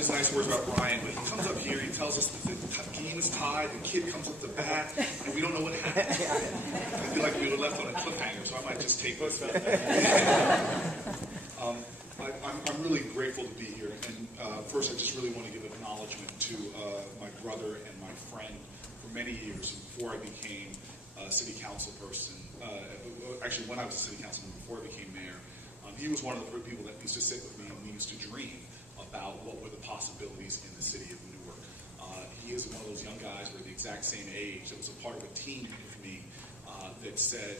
his nice words about Brian, but he comes up here, he tells us that the game is tied, the kid comes up the bat, and we don't know what happened. I feel like we were left on a cliffhanger, so I might just take this. I'm really grateful to be here, and first I just really want to give acknowledgement to my brother and my friend for many years before I became a city council person. Actually, when I was a city councilman, before I became mayor, he was one of the people that used to sit with me and we used to dream about what were the possibilities in the city of Newark. He is one of those young guys, we're the exact same age, that was a part of a team with me that said,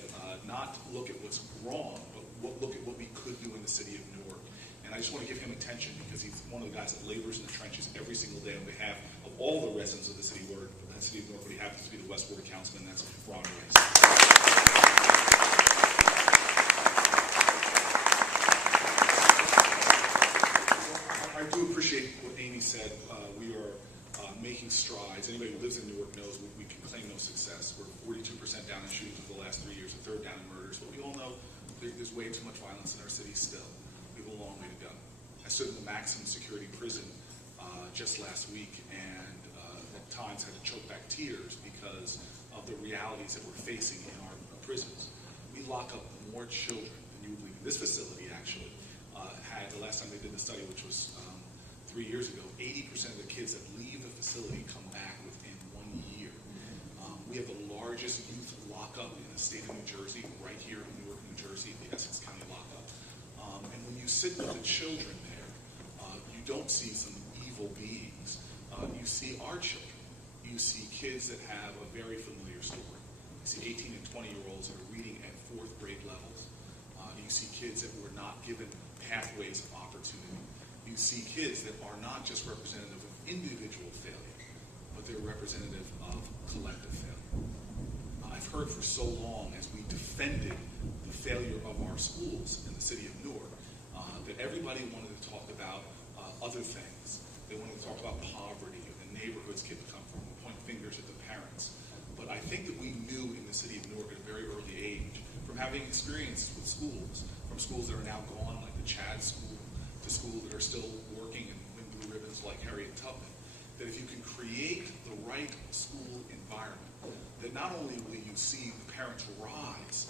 not look at what's wrong, but look at what we could do in the city of Newark. And I just want to give him attention because he's one of the guys that labors in the trenches every single day on behalf of all the residents of the city of Newark, but he happens to be the West Ward Councilman, that's Ron Reyes. I do appreciate what Amy said. We are making strides. Anybody who lives in Newark knows we can claim no success. We're 42% down in shootings for the last 3 years, a third down in murders, but we all know there's way too much violence in our city still. We have a long way to go. I stood in the maximum security prison just last week and at times had to choke back tears because of the realities that we're facing in our prisons. We lock up more children than you would believe. This facility actually had, the last time they did the study, which was 3 years ago, 80% of the kids that leave the facility come back within 1 year. We have the largest youth lockup in the state of New Jersey, right here in Newark, New Jersey, the Essex County lockup. And when you sit with the children there, you don't see some evil beings. You see our children. You see kids that have a very familiar story. You see 18 and 20-year-olds that are reading at 4th grade levels. You see kids that were not given pathways of opportunity. You see kids that are not just representative of individual failure, but they're representative of collective failure. I've heard for so long as we defended the failure of our schools in the city of Newark that everybody wanted to talk about other things. They wanted to talk about poverty, the neighborhoods kids come from, point fingers at the parents. But I think that we knew in the city of Newark at a very early age, from having experience with schools, from schools that are now gone, like the Chad School, to schools that are still working and win blue ribbons like Harriet Tubman, that if you can create the right school environment, that not only will you see the parents rise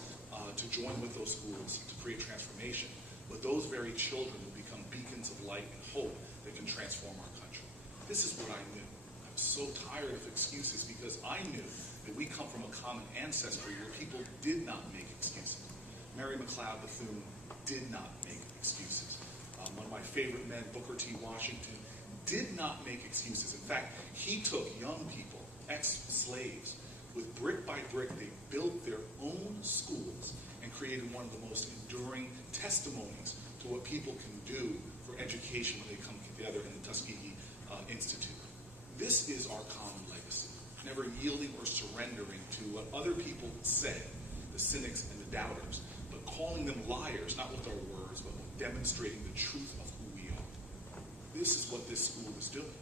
to join with those schools to create transformation, but those very children will become beacons of light and hope that can transform our country. This is what I knew. I'm so tired of excuses because I knew that we come from a common ancestry where people did not make excuses. Mary McLeod Bethune did not make excuses. One of my favorite men, Booker T. Washington, did not make excuses. In fact, he took young people, ex-slaves, with brick by brick, they built their own schools and created one of the most enduring testimonies to what people can do for education when they come together in the Tuskegee Institute. This is our common legacy, never yielding or surrendering to what other people say, the cynics and the doubters, but calling them liars, not with our words, but with demonstrating the truth of who we are. This is what this school is doing.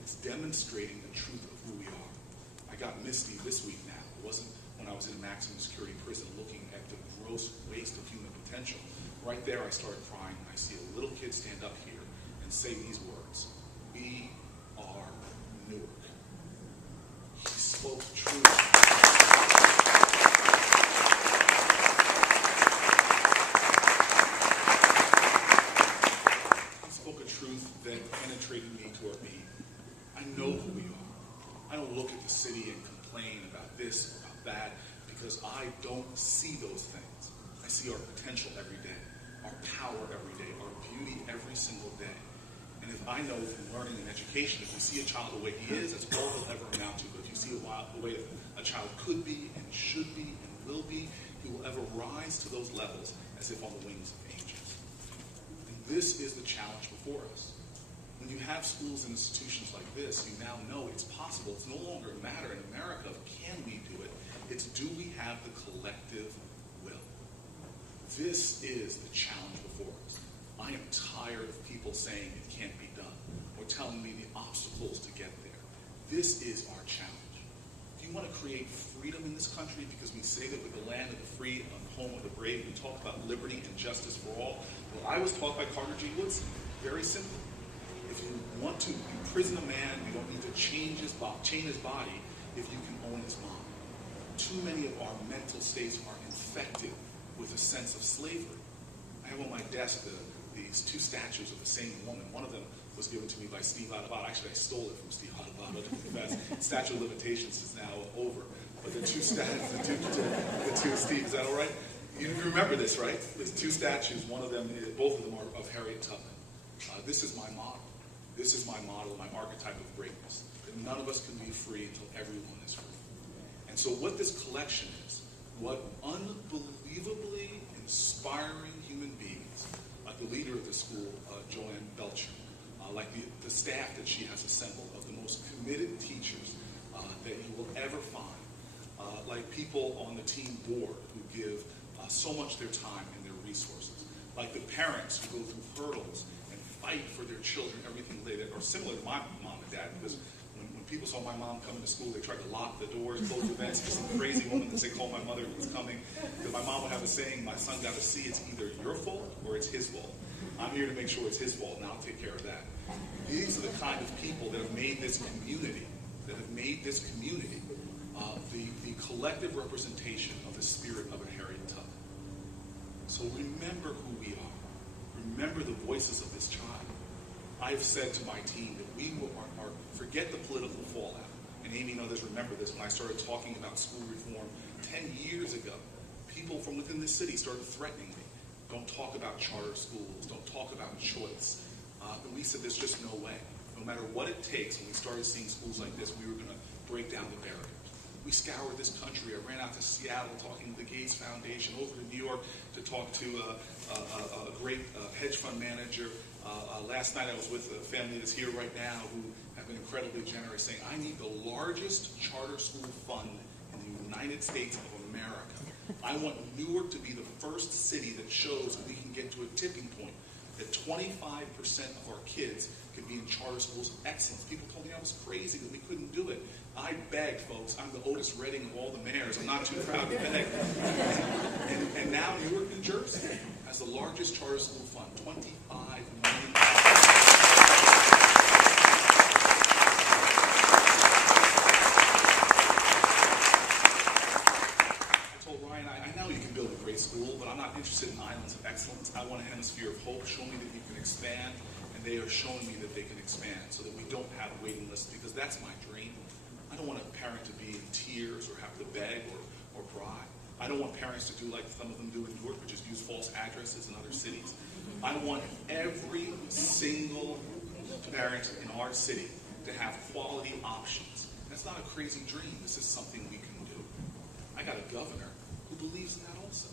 It's demonstrating the truth of who we are. I got misty this week now. It wasn't when I was in a maximum security prison looking at the gross waste of human potential. Right there I started crying when I see a little kid stand up here and say these words, "We are Newark." He spoke truth. He spoke a truth that penetrated me toward me. I know who we are. I don't look at the city and complain about this, about that, because I don't see those things. I see our potential every day, our power every day, our beauty every single day. And if I know from learning and education, if you see a child the way he is, that's all he'll ever amount to. But if you see the way a child could be and should be and will be, he will ever rise to those levels as if on the wings of angels. And this is the challenge before us. When you have schools and institutions like this, you now know it's possible. It's no longer a matter in America of can we do it. It's do we have the collective will. This is the challenge before us. I am tired of people saying it can't be done or telling me the obstacles to get there. This is our challenge. If you want to create freedom in this country, because we say that we're the land of the free and the home of the brave, we talk about liberty and justice for all. Well, I was taught by Carter G. Woodson, very simple. If you want to imprison a man, you don't need to chain his body if you can own his mind. Too many of our mental states are infected with a sense of slavery. I have on my desk these two statues of the same woman. One of them was given to me by Steve Adubato. Actually, I stole it from Steve Adubato to confess. Statute of limitations is now over. But the two statues, Steve, is that all right? You remember this, right? There's two statues. One of them, both of them are of Harriet Tubman. This is my model. This is my model, my archetype of greatness. That none of us can be free until everyone is free. And so what this collection is, what unbelievably inspiring human beings, like the leader of the school, Joanne Belcher, like the staff that she has assembled of the most committed teachers that you will ever find, like people on the team board who give so much their time and their resources, like the parents who go through hurdles and fight for their children, everything they did, or similar to my mom and dad, because when people saw my mom coming to school, they tried to lock the doors, close the vents. There's some crazy woman that they call my mother who's coming. Because my mom would have a saying, my son got to see it's either your fault or it's his fault. I'm here to make sure it's his fault, and I'll take care of that. These are the kind of people that have made this community, the collective representation of the spirit of a Harriet Tubman. So remember who we are. Remember the voices of this child. I have said to my team that we are forget the political fallout. And Amy and others remember this. When I started talking about school reform 10 years ago, people from within the city started threatening me. Don't talk about charter schools. Don't talk about choice. And we said there's just no way. No matter what it takes, when we started seeing schools like this, we were going to break down the barriers. We scoured this country. I ran out to Seattle talking to the Gates Foundation, over to New York to talk to a great hedge fund manager. Last night I was with a family that's here right now who have been incredibly generous, saying, I need the largest charter school fund in the United States of America. I want Newark to be the first city that shows that we can get to a tipping point, that 25% of our kids could be in charter schools of excellence. People told me I was crazy that we couldn't do it. I begged, folks. I'm the Otis Redding of all the mayors. I'm not too proud to beg. And now Newark, New Jersey has the largest charter school fund, $25 million. I told Ryan, I know you can build a great school, but I'm not interested in islands of excellence. I want a hemisphere of hope. Show me that you can expand. They are showing me that they can expand so that we don't have a waiting list, because that's my dream. I don't want a parent to be in tears or have to beg or bribe. I don't want parents to do like some of them do in Newark, which is use false addresses in other cities. I want every single parent in our city to have quality options. That's not a crazy dream. This is something we can do. I got a governor who believes in that also.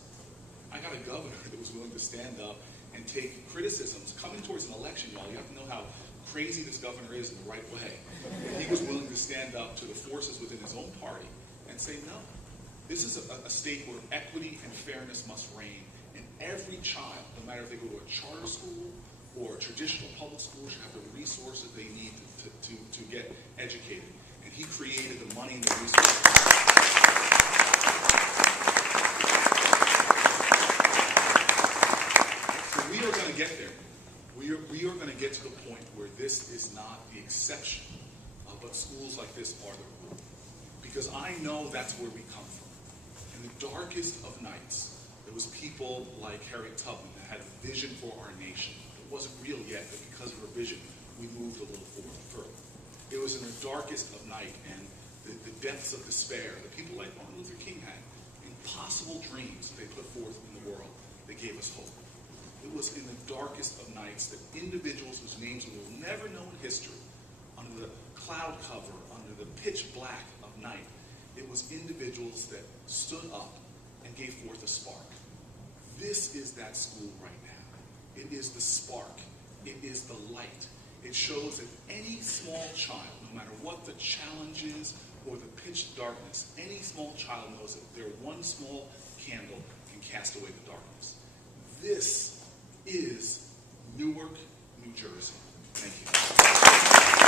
I got a governor that was willing to stand up and take criticisms. Coming towards an election, y'all, you have to know how crazy this governor is in the right way. And he was willing to stand up to the forces within his own party and say, no, this is a state where equity and fairness must reign. And every child, no matter if they go to a charter school or a traditional public school, should have the resources they need to get educated. And he created the money and the resources. We are going to get there. We are going to get to the point where this is not the exception, but schools like this are the rule. Because I know that's where we come from. In the darkest of nights, there was people like Harriet Tubman that had a vision for our nation. It wasn't real yet, but because of her vision, we moved a little further. It was in the darkest of night and the depths of despair that people like Martin Luther King had impossible dreams that they put forth in the world that gave us hope. It was in the darkest of nights that individuals whose names we will never know in history, under the cloud cover, under the pitch black of night, it was individuals that stood up and gave forth a spark. This is that school right now. It is the spark. It is the light. It shows that any small child, no matter what the challenge is or the pitch darkness, any small child knows that their one small candle can cast away the darkness. This is Newark, New Jersey. Thank you.